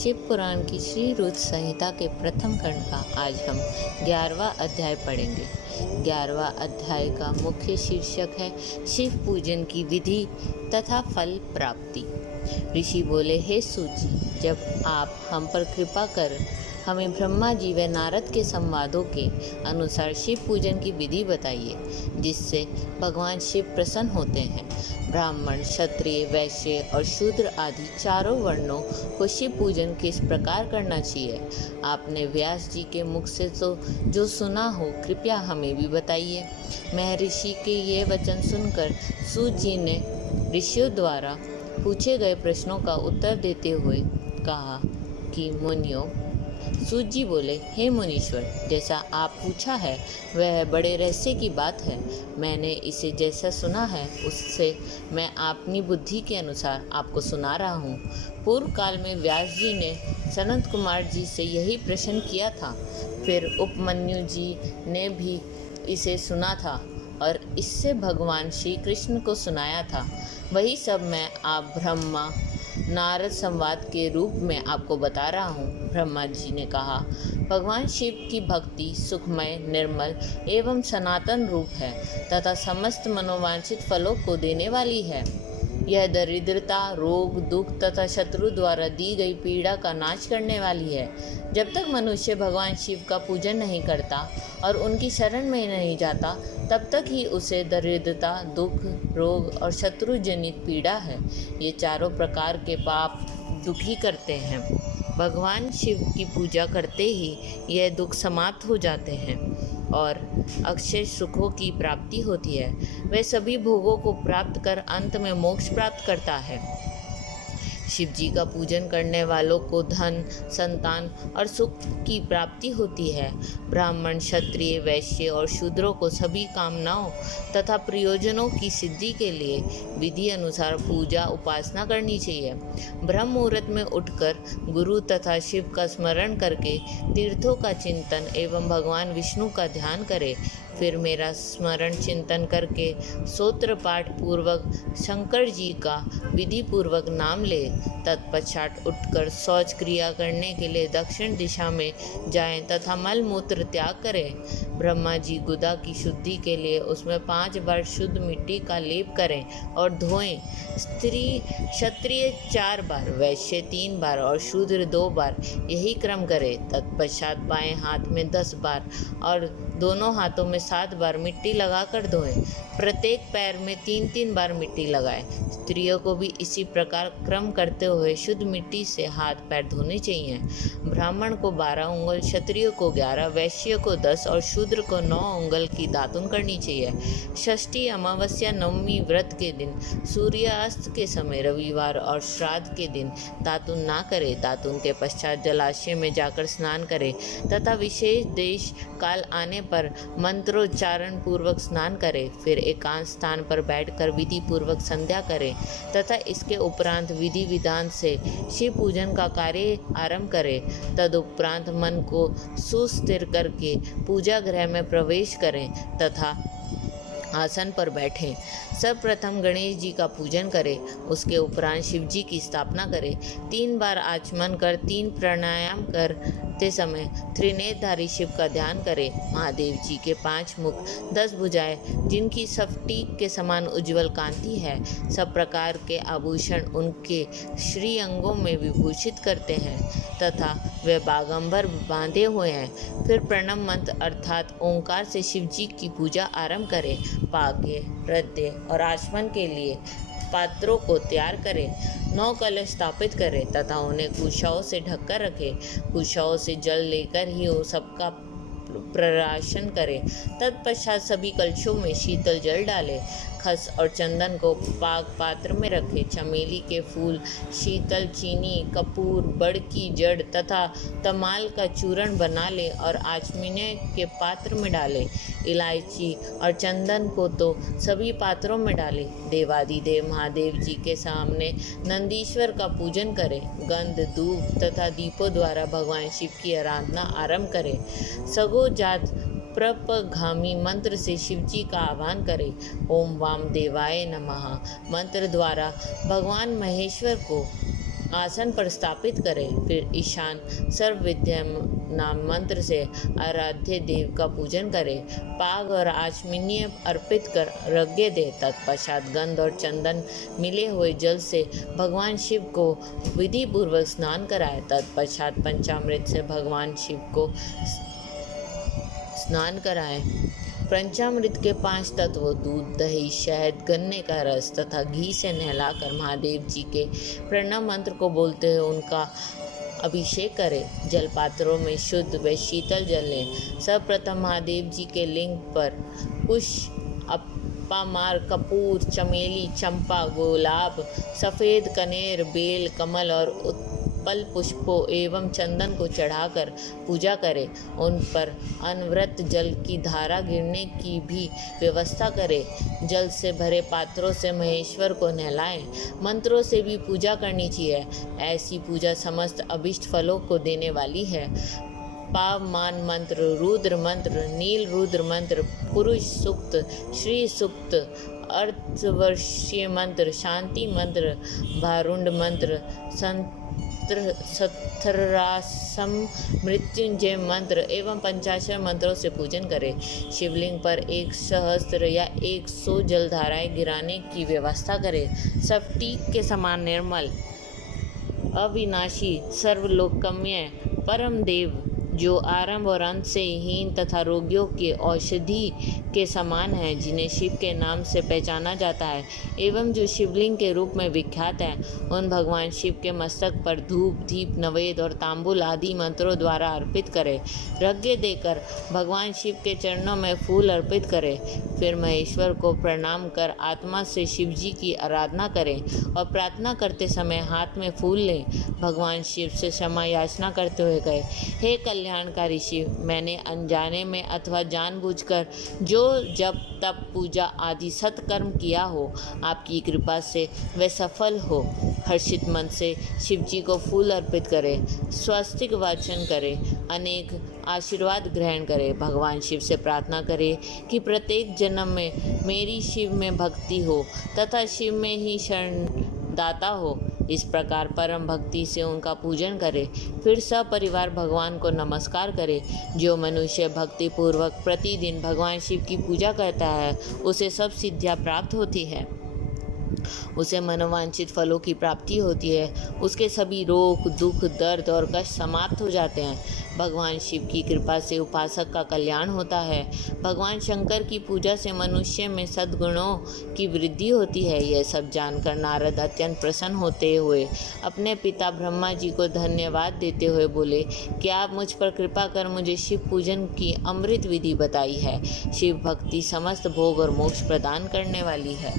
शिव पुराण की श्री रुद्र संहिता के प्रथम खंड का आज हम 11वां अध्याय पढ़ेंगे। 11वां अध्याय का मुख्य शीर्षक है शिव पूजन की विधि तथा फल प्राप्ति। ऋषि बोले, हे सूत जी, जब आप हम पर कृपा कर हमें ब्रह्मा जी व नारद के संवादों के अनुसार शिव पूजन की विधि बताइए, जिससे भगवान शिव प्रसन्न होते हैं। ब्राह्मण, क्षत्रिय, वैश्य और शूद्र आदि चारों वर्णों को शिव पूजन किस प्रकार करना चाहिए, आपने व्यास जी के मुख से तो जो सुना हो, कृपया हमें भी बताइए। महर्षि के ये वचन सुनकर सूत जी ने ऋषियों द्वारा पूछे गए प्रश्नों का उत्तर देते हुए कहा कि मुनियों। सूत जी बोले, हे मुनीश्वर, जैसा आप पूछा है वह बड़े रहस्य की बात है। मैंने इसे जैसा सुना है उससे मैं अपनी बुद्धि के अनुसार आपको सुना रहा हूँ। पूर्व काल में व्यास जी ने सनत कुमार जी से यही प्रश्न किया था। फिर उपमन्यु जी ने भी इसे सुना था और इससे भगवान श्री कृष्ण को सुनाया था। वही सब मैं आप ब्रह्मा नारद संवाद के रूप में आपको बता रहा हूँ। ब्रह्मा जी ने कहा, भगवान शिव की भक्ति सुखमय, निर्मल एवं सनातन रूप है तथा समस्त मनोवांछित फलों को देने वाली है। यह दरिद्रता, रोग, दुख तथा शत्रु द्वारा दी गई पीड़ा का नाश करने वाली है। जब तक मनुष्य भगवान शिव का पूजन नहीं करता और उनकी शरण में नहीं जाता, तब तक ही उसे दरिद्रता, दुख, रोग और शत्रु जनित पीड़ा है। ये चारों प्रकार के पाप दुखी करते हैं। भगवान शिव की पूजा करते ही यह दुख समाप्त हो जाते हैं और अक्षय सुखों की प्राप्ति होती है। वह सभी भोगों को प्राप्त कर अंत में मोक्ष प्राप्त करता है। शिव जी का पूजन करने वालों को धन, संतान और सुख की प्राप्ति होती है। ब्राह्मण, क्षत्रिय, वैश्य और शूद्रों को सभी कामनाओं तथा प्रयोजनों की सिद्धि के लिए विधि अनुसार पूजा उपासना करनी चाहिए। ब्रह्म मुहूर्त में उठकर गुरु तथा शिव का स्मरण करके तीर्थों का चिंतन एवं भगवान विष्णु का ध्यान करें। फिर मेरा स्मरण चिंतन करके स्तोत्र पाठ पूर्वक शंकर जी का विधि पूर्वक नाम ले। तत्पश्चात उठकर शौच क्रिया करने के लिए दक्षिण दिशा में जाएं तथा मल मूत्र त्याग करें। ब्रह्मा जी गुदा की शुद्धि के लिए उसमें 5 बार शुद्ध मिट्टी का लेप करें और धोएं। क्षत्रिय 4 बार, वैश्य 3 बार और शूद्र 2 बार, यही क्रम करें। तत्पश्चात बाएं हाथ में 10 बार और दोनों हाथों में 7 बार मिट्टी लगाकर धोएं। प्रत्येक पैर में 3-3 बार मिट्टी लगाएं। स्त्रियों को भी इसी प्रकार क्रम करते हुए शुद्ध मिट्टी से हाथ पैर धोने चाहिए। ब्राह्मण को 12 उंगल, क्षत्रिय को 11, वैश्य को 10 और शूद्र को 9 उंगल की दातुन करनी चाहिए। षष्ठी, अमावस्या, नवमी व्रत के दिन, सूर्यास्त के समय, रविवार और श्राद्ध के दिन दातुन ना करे। दातुन के पश्चात जलाशय में जाकर स्नान करे तथा विशेष देश काल आने पर मंत्रोच्चारण पूर्वक स्नान करे। फिर एकांत स्थान पर बैठकर विधि पूर्वक संध्या करे तथा इसके उपरांत विधि विधान से शिव पूजन का कार्य आरंभ करे। तदुपरांत मन को सुस्थिर करके पूजा गृह में प्रवेश करें तथा आसन पर बैठें। सर्वप्रथम गणेश जी का पूजन करें, उसके उपरांत शिव जी की स्थापना करें। 3 बार आचमन कर 3 प्राणायाम करते समय त्रिनेत्रधारी शिव का ध्यान करें। महादेव जी के 5 मुख, 10 भुजाएं, जिनकी स्फटिक के समान उज्ज्वल कांति है, सब प्रकार के आभूषण उनके श्री अंगों में विभूषित करते हैं तथा वे बागंबर बांधे हुए हैं। फिर प्रणव मंत्र अर्थात ओंकार से शिव जी की पूजा आरंभ करें। पाके, हृदय और आचमन के लिए पात्रों को तैयार करें। 9 कलश स्थापित करें तथा उन्हें कुशाओं से ढककर रखें। कुशाओं से जल लेकर ही वो सबका प्रराशन करें। तत्पश्चात सभी कलशों में शीतल जल डालें। खस और चंदन को पाक पात्र में रखें। चमेली के फूल, शीतल चीनी, कपूर, बड़ की जड़ तथा तमाल का चूर्ण बना लें और आचमने के पात्र में डालें। इलायची और चंदन को तो सभी पात्रों में डालें। देवादिदेव महादेव जी के सामने नंदीश्वर का पूजन करें। गंध, धूप तथा दीपों द्वारा भगवान शिव की आराधना आरंभ करें। सगो जात प्रपगामी मंत्र से शिव जी का आह्वान करें। ओम वाम देवाय नमः मंत्र द्वारा भगवान महेश्वर को आसन पर स्थापित करें। फिर ईशान सर्व विद्या नाम मंत्र से आराध्य देव का पूजन करें। पाग और आचमनीय अर्पित कर अर्घ्य दे। तत्पश्चात गंध और चंदन मिले हुए जल से भगवान शिव को विधि पूर्वक स्नान कराए। तत्पश्चात पंचामृत से भगवान शिव को स्नान कराएं। पंचामृत के 5 तत्व दूध, दही, शहद, गन्ने का रस तथा घी से नहलाकर महादेव जी के प्रणव मंत्र को बोलते हुए उनका अभिषेक करें। जलपात्रों में शुद्ध व शीतल जल लें। सर्वप्रथम महादेव जी के लिंग पर कुश, अपामार, कपूर, चमेली, चंपा, गुलाब, सफ़ेद कनेर, बेल, कमल और उत्पल पुष्पों एवं चंदन को चढ़ाकर पूजा करें। उन पर अनवरत जल की धारा गिरने की भी व्यवस्था करें। जल से भरे पात्रों से महेश्वर को नहलाएं। मंत्रों से भी पूजा करनी चाहिए। ऐसी पूजा समस्त अभिष्ट फलों को देने वाली है। पावमान मंत्र, रुद्र मंत्र, नील रुद्र मंत्र, पुरुष सूक्त, श्री सूक्त, अर्थवर्षीय मंत्र, शांति मंत्र, भारुंड मंत्र, सत्थरासम, मृत्युंजय मंत्र एवं पंचाक्षर मंत्रों से पूजन करें। शिवलिंग पर 1 सहस्त्र या 100 जलधाराएं गिराने की व्यवस्था करें। स्फटिक के समान निर्मल, अविनाशी, सर्वलोकम्य परम देव जो आरंभ और अंत से हीन तथा रोगियों की औषधि के समान है, जिन्हें शिव के नाम से पहचाना जाता है एवं जो शिवलिंग के रूप में विख्यात है, उन भगवान शिव के मस्तक पर धूप, दीप, नवेद और तांबुल आदि मंत्रों द्वारा अर्पित करें। अर्घ्य देकर भगवान शिव के चरणों में फूल अर्पित करें। फिर महेश्वर को प्रणाम कर आत्मा से शिव जी की आराधना करें और प्रार्थना करते समय हाथ में फूल लें। भगवान शिव से क्षमा याचना करते हुए कहे, हे कल्याणकारी शिव, मैंने अनजाने में अथवा जानबूझकर जो जब तब पूजा आदि सत्कर्म किया हो, आपकी कृपा से वह सफल हो। हर्षित मन से शिव जी को फूल अर्पित करें, स्वस्तिक वाचन करें, अनेक आशीर्वाद ग्रहण करें। भगवान शिव से प्रार्थना करें कि प्रत्येक जन्म में मेरी शिव में भक्ति हो तथा शिव में ही शरण दाता हो। इस प्रकार परम भक्ति से उनका पूजन करें। फिर सपरिवार भगवान को नमस्कार करें। जो मनुष्य भक्ति पूर्वक प्रतिदिन भगवान शिव की पूजा करता है, उसे सब सिद्धियां प्राप्त होती है। उसे मनोवांछित फलों की प्राप्ति होती है। उसके सभी रोग, दुख, दर्द और कष्ट समाप्त हो जाते हैं। भगवान शिव की कृपा से उपासक का कल्याण होता है। भगवान शंकर की पूजा से मनुष्य में सद्गुणों की वृद्धि होती है। यह सब जानकर नारद अत्यंत प्रसन्न होते हुए अपने पिता ब्रह्मा जी को धन्यवाद देते हुए बोले कि आप मुझ पर कृपा कर मुझे शिव पूजन की अमृत विधि बताई है। शिव भक्ति समस्त भोग और मोक्ष प्रदान करने वाली है।